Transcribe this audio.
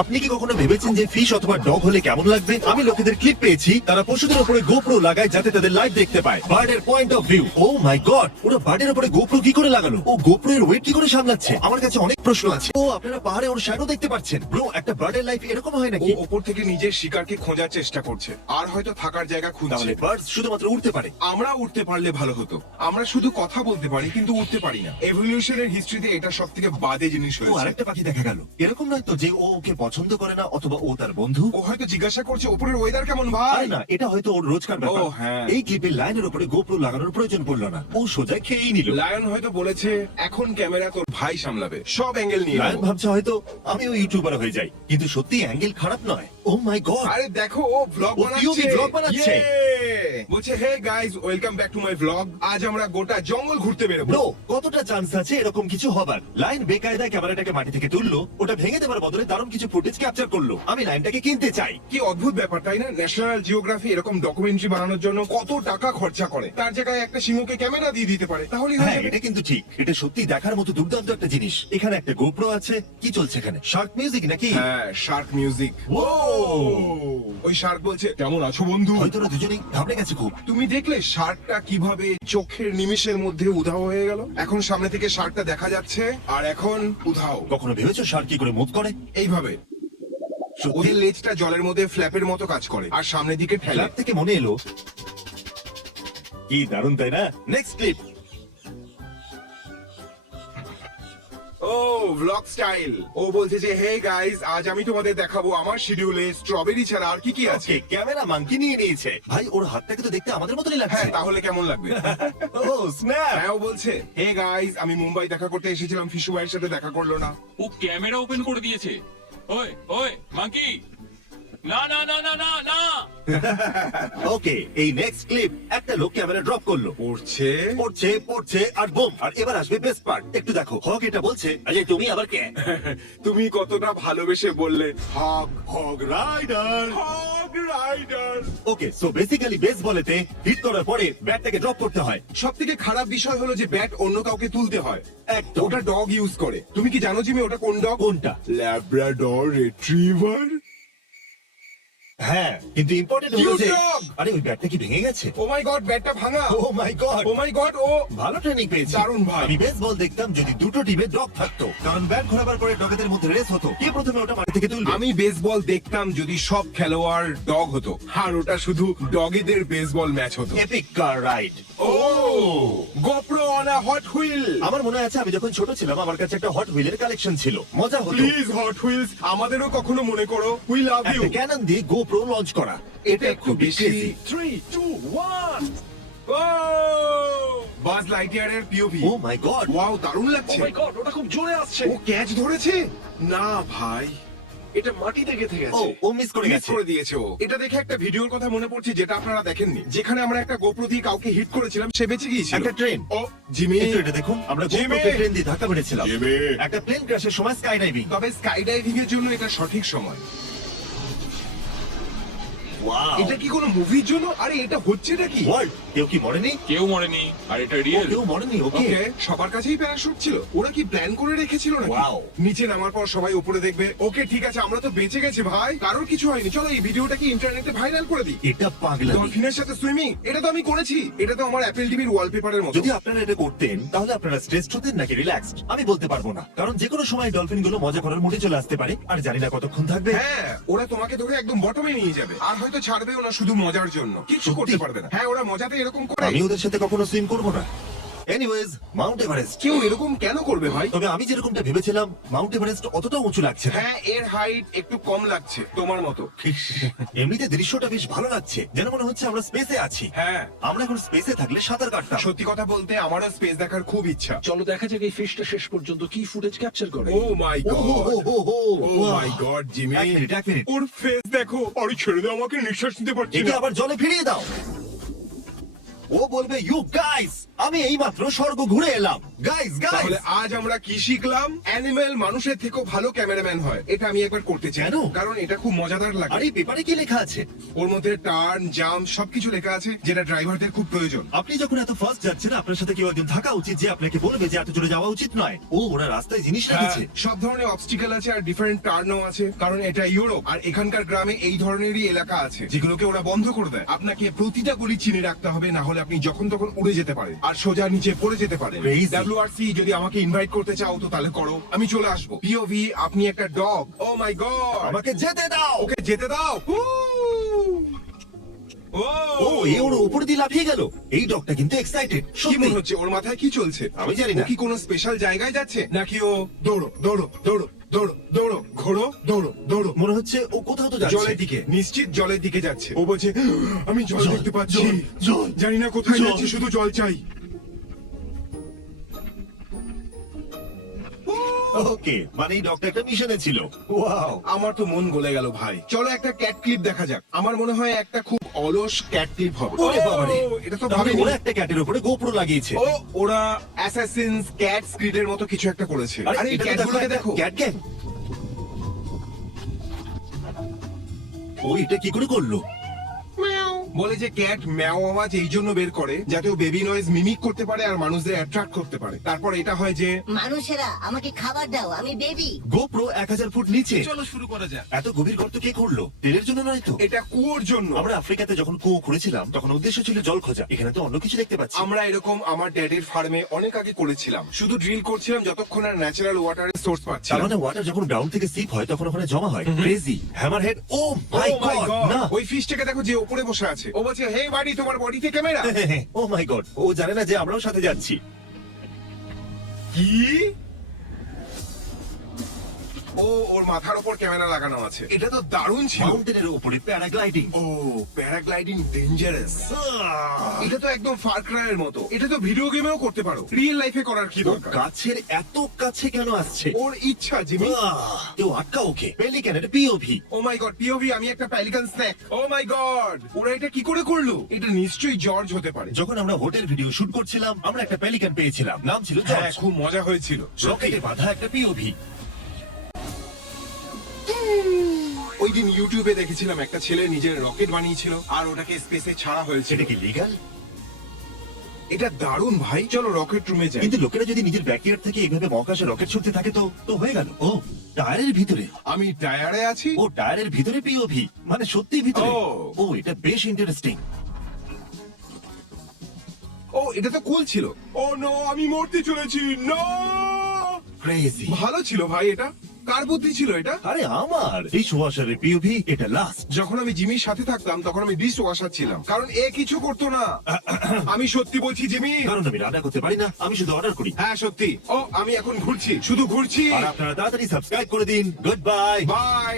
আপনি কি কখনো ভেবেছেন যে ফিশ অথবা ডগ হলে কেমন লাগবে? আমি লোকেদের ক্লিপ পেয়েছি তারা পশুদের উপরে গোপ্রো লাগায় যাতে তাদের লাইভ দেখতে পায়, বার্ডের point of view. Oh my God, ওরা বার্ডের উপরে গোপ্রো কি করে লাগালো? ও গোপ্রো এর ওয়েট কি করে সামলাচ্ছে? আমার কাছে অনেক প্রশ্ন আছে। ও আপনারা পাহাড়ে ওর শ্যাডো দেখতে পাচ্ছেন? ব্রো, একটা বার্ডের লাইফ এরকম হয় ও নাকি? ওপর থেকে নিজের শিকারকে খোঁজার চেষ্টা করছে, আর হয়তো থাকার জায়গা খুঁজছে। তাহলে বার্ডস শুধুমাত্র উড়তে পারে? আমরা উঠতে পারলে ভালো হতো। আমরা শুধু কথা বলতে পারি কিন্তু উঠতে পারি না। এভলিউশনের হিস্ট্রিতে এটা সবথেকে বাজে জিনিস ও হয়েছে। আরেকটা পাখি দেখা গেল। এরকম নয় তো যে ও ওকে পছন্দ করে না অথবা ও তার বন্ধু? ও হয়তো জিজ্ঞাসা করছে উপরের ওয়েদার কেমন আরে ভাই। না, এটা হয়তো ওর রোজকার ব্যাপার। ও হ্যাঁ। এই ক্লিপে লাইনের উপরে গোপ্রো লাগানোর প্রয়োজন পড়লো না, ও সোজা খেয়েই নিল। লায়ন হয়তো বলেছে এখন ক্যামেরা তোর ভাই সামলাবে, সব অ্যাঙ্গেল নিয়ে লায়ন নেবো। ভাবছে হয়তো আমিও ইউটিউবার হয়ে যাই, কিন্তু সত্যি অ্যাঙ্গেল খারাপ নয়। ও মাই গড, আরে দেখো ও ভ্লগ ও বানাচ্ছে। POV vlog বানাচ্ছে। Yay! বলছে hey guys, welcome back to my vlog. আজ আমরা গোটা জঙ্গল ঘুরতে বেরোবো। ব্রো, কতটা চান্স আছে এরকম কিছু হবার? লাইন বেকায়দায় ক্যামেরাটাকে মাটি থেকে তুললো, ওটা ভেঙে দেওয়ার বদলে দারুণ কিছু ফুটেজ ক্যাপচার করলো। আমি লাইনটাকে কিনতে চাই। কি অদ্ভুত ব্যাপার তাই না? ন্যাশনাল জিওগ্রাফি এরকম ডকুমেন্টারি বানানোর জন্য কত টাকা খরচা করে, তার জায়গায় একটা সিংহকে ক্যামেরা দিয়ে দিতে পারে, তাহলেই হয়ে হ্যাঁ, যাবে। এটা কিন্তু ঠিক। এটা সত্যি দেখার মতো দুর্দান্ত একটা জিনিস। এখানে একটা গোপ্রো আছে। কি চলছে এখানে? শার্ক মিউজিক নাকি? হ্যাঁ, শার্ক মিউজিক। ও! ওই শার্ক বলছে কেমন আছো বন্ধু। হয়তো ওরা দুজনেই ঘাবড়ে গেছে খুব। তুমি দেখলে শার্কটা কিভাবে চোখের নিমিষের মধ্যে উধাও হয়ে গেল? এখন সামনে থেকে শার্কটা দেখা যাচ্ছে আর এখন উধাও। কখনো ভেবেছো শার্ক কি করে মুভ করে? এইভাবে সত্যি? ওদের লেজটা জলের মধ্যে ফ্ল্যাপের মতো কাজ করে আর সামনের দিকে ঠেলে। ফ্ল্যাপ থেকে মনে এলো, কি দারুণ তাই না? Next clip. Oh vlog style. ও বলছে যে হে গাইস, আজ আমি তোমাদের দেখাবো আমার শিডিউলে স্ট্রবেরি ছাড়া আর কি কি আছে। ওকে, ক্যামেরা মাঙ্কি নিয়ে নিয়েছে। ভাই, ওর হাতটাকে তো দেখতে আমাদের মতনই লাগছে। হ্যাঁ, তাহলে কেমন লাগবে? ও স্ন্যাপ! হ্যাঁ, ও বলছে হে গাইস, আমি মুম্বাই দেখা করতে এসেছিলাম, ফিশু ভাইয়ের সাথে দেখা করলো না। ও ক্যামেরা ওপেন করে দিয়েছে। ওই ওই মাঙ্কি, না না না না না না। ওকে, এই নেক্সট ক্লিপ, একটা লোক ক্যামেরা ড্রপ করলো, পড়ছে। পড়ছে পড়ছে আর বুম। আর এবার আসবে বেস্ট পার্ট, একটু দেখো। হক এটা বলছে, আরে তুমি আবার কে? তুমি কতটা ভালোবেসে বললে হক হক রাইডার। হক রাইডার। ওকে, সো বেসিক্যালি বেসবলেতে হিট করার পরে ব্যাটটাকে ড্রপ করতে হয়। সব থেকে খারাপ বিষয় হলো যে ব্যাট অন্য কাউকে তুলতে হয়। একদম। ওটা ডগ ইউজ করে। তুমি কি জানো জিমি ওটা কোন ডগ? কোনটা? Labrador retriever. হ্যাঁ, কিন্তু ইম্পর্টেন্ট হলো Cute যে, dog! আরে ওই ব্যাটটা কি ভেঙে গেছে? ও মাই গড, ব্যাটটা ভাঙা। ও my god, O my god, ও ভালো ট্রেনিং পেয়েছি। দারুণ ভাই। আমি বেসবল দেখতাম যদি দুটো টিমে ডগ থাকতো, কারণ ব্যাট ঘোরাবার পরে ডগেদের মধ্যে রেস হতো, কে প্রথমে ওটা মাটি থেকে তুলবে। আমি বেসবল দেখতাম যদি সব খেলোয়াড় ডগ হতো, আর ওটা শুধু ডগেদের বেসবল ম্যাচ হতো। Epic car ride. ও GoPro on a hot wheel. আমার মনে আছে আমি যখন ছোট ছিলাম আমার কাছে একটা হট হুইলের কালেকশন ছিল, মজা হতো। প্লিজ হট হুইলস, আমাদেরও কখনো মনে করো। We love you. একটা ক্যানন দিয়ে গোপ্রো লঞ্চ করা, এটা একটু বেশি। 3 2 1 ও বাজ লাইটইয়ারের POV. Oh my god, wow, দারুণ লাগছে। মাই গড, ওটা খুব জোরে আসছে। ও ক্যাচ ধরেছে না ভাই, এটা মাটিতে গেঁথে ও গেছে। ও মিস করে মিস গেছে। করে দিয়েছে ও। এটা দেখে একটা ভিডিওর কথা মনে পড়ছে যেটা আপনারা দেখেননি, যেখানে আমরা একটা গোপ্রো দিয়ে কাউকে হিট করেছিলাম, সে বেঁচে গিয়েছিল। একটা ট্রেন। ও জিমি, একটু এটা দেখুন, আমরা জিমি! গোপ্রোকে ট্রেন দিয়ে ধাক্কা মেরেছিলাম। জিমি! একটা প্লেন ক্র্যাশের সময় স্কাই ডাইভিং। তবে স্কাই ডাইভিং এর জন্য এটা সঠিক সময়। ওয়াও, এটা কি কোনো মুভির জন্য? আরে এটা হচ্ছেটা কি? ওয়ার্ল্ড, কেউ কি মরেনি? কেউ মরেনি, আর এটা ও, রিয়েল। কেউ মরেনি। ওকে, ওকে, সবার কাছেই প্যারাশুট ছিল। ওরা কি প্ল্যান করে রেখেছিল নাকি? Wow! নিচে নামার পর সবাই উপরে দেখবে। ওকে ঠিক আছে, আমরা তো বেঁচে গেছি ভাই, কারোর কিছু হয়নি। চলো এই ভিডিওটাকে ইন্টারনেটে ভাইরাল করে দিই। এটা পাগলামি। ডলফিনের সাথে সুইমিং, এটা তো আমি করেছি। এটা তো আমার অ্যাপেল টিভির ওয়ালপেপারের মতো। যদি আপনারা এটা করতেন তাহলে আপনারা স্ট্রেসড হতেন নাকি রিল্যাক্সড আমি বলতে পারবো না, কারণ যে কোনো সময় ডলফিন গুলো মজা করার মুডে চলে আসতে পারে, আর জানি না কতক্ষণ থাকবে। হ্যাঁ, ওরা তোমাকে ধরে একদম বটমে নিয়ে যাবে, আর হয়তো ছাড়বেও না শুধু মজার জন্য, কিছু সত্যি? করতে পারবে না। হ্যাঁ, ওরা মজাতে এরকম করে। আমি ওদের সাথে কখনো সুইম করবো না। Anyways, Mount Everest. কেউ এরকম কেন করবে ভাই? তবে আমি যেরকমটা ভেবেছিলাম মাউন্ট এভারেস্ট অতটা উঁচু লাগছে না। হ্যাঁ, এর হাইট একটু কম লাগছে তোমার মতো। এমনিতে দৃশ্যটা বেশ ভালো লাগছে, যেন মনে হচ্ছে আমরা স্পেসে আছি। হ্যাঁ, আমরা এখন স্পেসে থাকলে সাঁতার কাটতাম। সত্যি কথা বলতে আমারও স্পেস দেখার খুব ইচ্ছা। চলো দেখা যাক এই ফিশটা শেষ পর্যন্ত কি ফুটেজ ক্যাপচার করে। ও মাই ও, ও, ও, গড, ও, ও, ও wow! মাই গড জিমি, এক মিনিট। ওর ফেস দেখো। আরে ছেড়ে দাও আমাকে, নিঃশ্বাস নিতে পারছি একে না। আবার জলে ফিরিয়ে দাও। ও ও বলবে ইউ গাইস, আমি এইমাত্র স্বর্গ ঘুরে এলাম। গাইস তাহলে গাইস, আজ আমরা কি শিখলাম? অ্যানিমেল মানুষের থেকেও ভালো ক্যামেরাম্যান হয়। এটা আমি একবার করতে চাই। কেন? কারণ এটা খুব মজাদার লাগে। আর এই পেপারে কি লেখা আছে? ওর মধ্যে টার্ন, জাম্প সবকিছু লেখা আছে, যেটা ড্রাইভারদের খুব প্রয়োজন। আপনি যখন এত ফাস্ট যাচ্ছেন, আপনার সাথে কেউ একজন থাকা উচিত যে আপনাকে বলবে যে এত জোরে যাওয়া উচিত নয়। ও, ওরা রাস্তায় জিনিস রেখেছে। সব ধরনের অবস্টিকেল আছে আর ডিফারেন্ট টার্নও আছে, কারণ এটা ইউরোপ আর এখানকার গ্রামে এই ধরনেরই এলাকা আছে যেগুলোকে ওরা বন্ধ করে দেয়। আপনাকে প্রতিটা গলি চিনে রাখতে হবে, না হলে আপনি যখন তখন উড়ে যেতে পারেন আর সোজা নিচে পড়ে যেতে পারেন। Crazy. WRC যদি আমাকে ইনভাইট করতে চাও তো তাহলে করো, আমি চলে আসবো। POV, আপনি একটা ডগ। ও মাই গড, আমাকে যেতে দাও। ওকে যেতে দাও। ও, এ ওর উপর দিয়ে লাফিয়ে গেল। এই ডগটা কিন্তু এক্সাইটেড। কি মনে হচ্ছে ওর মাথায় কি চলছে? আমি জানি না। ও কি কোনো স্পেশাল জায়গায় যাচ্ছে, নাকি ও দৌড়ো দৌড়ো দৌড়ো দৌড়ো দৌড়ো ঘোড়ো দৌড়ো দৌড়ো মনে হচ্ছে ও কোথাও তো যাচ্ছে। জলের দিকে, নিশ্চিত জলের দিকে যাচ্ছে। ও বলছে আমি জল জল, দেখতে পাচ্ছি, জল, জল, জানি না কোথায় জল। যাচ্ছি, শুধু জল চাই। ওকে, মানে এই ডগটা একটা মিশনে ছিল। ওয়াও। আমার তো মন গলে গেল ভাই। চলো একটা ক্যাট ক্লিপ দেখা যাক। আমার মনে হয় একটা খুব অলস ক্যাট ক্লিপ হবে। ওরে বাবারে, এটা তো তাহলে ভাবিনি। ওরা একটা ক্যাটের উপরে গোপ্রো লাগিয়েছে। ও, ওরা অ্যাসাসিনস ক্যাট স্ক্রিডের মতো কিছু একটা করেছে। আরে এই ক্যাটগুলোকে দেখো। Cat gang. ও এটা কি করে করলো? বলে যে ক্যাট ম্যাও আওয়াজ এই জন্য বের করে যাতে ও বেবি নয়েজ মিমিক করতে পারে আর মানুষদের অ্যাট্রাক্ট করতে পারে। তারপর এটা হয় যে মানুষেরা আমাকে খাবার দাও, আমি বেবি। গোপ্রো 1000 ফুট নিচে। চলো শুরু করা যাক। এত গভীর গর্ত কে করলো? তেলের জন্য নয় তো? এটা কুয়োর জন্য। আমরা আফ্রিকাতে যখন কুয়ো খুঁড়েছিলাম তখন উদ্দেশ্য ছিল জল খোঁজা। এখানে তো অন্য কিছু দেখতে পাচ্ছি। আমরা এরকম আমার ড্যাডির ফার্মে অনেক আগে করেছিলাম। শুধু ড্রিল করছিলাম যতক্ষণ আর ন্যাচারাল ওয়াটারের সোর্স তার পাচ্ছিলাম। মানে ওয়াটার যখন গ্রাউন্ড থেকে সিপ হয় তখন ওখানে জমা হয়। Crazy. Hammerhead. Oh my Oh my god, God! না। ওই ফিশটাকে দেখো যে উপরে বসে আছে। ও বলছে হে বাড়ি, তোমার বডিতে ক্যামেরা। ও মাই গড, ও জানে না যে আমরাও সাথে যাচ্ছি। কি? ও, ওর মাথার উপর ক্যামেরা লাগানো আছে। এটা তো দারুণ ছিল। মাউন্টেনের উপরে প্যারাগ্লাইডিং। ও, প্যারাগ্লাইডিং ডেঞ্জারাস। এটা তো একদম ফার ক্রাইয়ের মতো। এটা তো ভিডিও গেমেও করতে পারো, রিয়েল লাইফে করার কি ও দরকার? গাছের এত কাছে কেন আসছে? ওর ইচ্ছা জিমি। কেউ আটকা ওকে। পেলিক্যানের POV. Oh my god, POV, আমি একটা pelican snack. O my God, ওরা এটা কি করে করলো? এটা নিশ্চয়ই জর্জ হতে পারে। যখন আমরা হোটেল ভিডিও শুট করছিলাম আমরা একটা পেলিক্যান পেয়েছিলাম, নাম ছিল হ্যাঁ, জর্জ। খুব মজা হয়েছিল। রকেটে বাঁধা একটা পিওভি। ওই দিন ইউটিউবে দেখেছিলাম একটা ছেলে নিজের রকেট বানিয়েছিল আর ওটাকে স্পেসে ছাড়া হয়েছিল। সেটা কি লিগ্যাল? এটা দারুণ ভাই। চলো রকেট রুমে যাই। কিন্তু লোকেরা যদি নিজের ব্যাকইয়ার্ড থেকে এইভাবে মহাকাশে রকেট ছুটতে থাকে তো তো হয়ে গেল। ও টায়ারের ভিতরে। আমি টায়ারে আছি। ও টায়ারের ভিতরে পিওভি, মানে সত্যি ভিতরে। ও। ও এটা বেশ ইন্টারেস্টিং। ও, এটা তো কুল ছিল। ও নো, আমি মরতে চলেছি। No, crazy. ভালো ছিল ভাই। এটা কার বুদ্ধি ছিল এটা? আরে আমার ডিশ ওয়াশারের পিওভি এটা লাস্ট। যখন আমি জিমির সাথে থাকতাম তখন আমি ডিশ ওয়াশার ছিলাম, কারণ এ কিছু করতো না। আমি সত্যি বলছি জিমি। কারণ আমি রান্না করতে পারি না, আমি শুধু অর্ডার করি। হ্যাঁ সত্যি। ও, আমি এখন ঘুরছি, শুধু ঘুরছি। আর আপনারা তাড়াতাড়ি সাবস্ক্রাইব করে দিন। Good bye. বাই।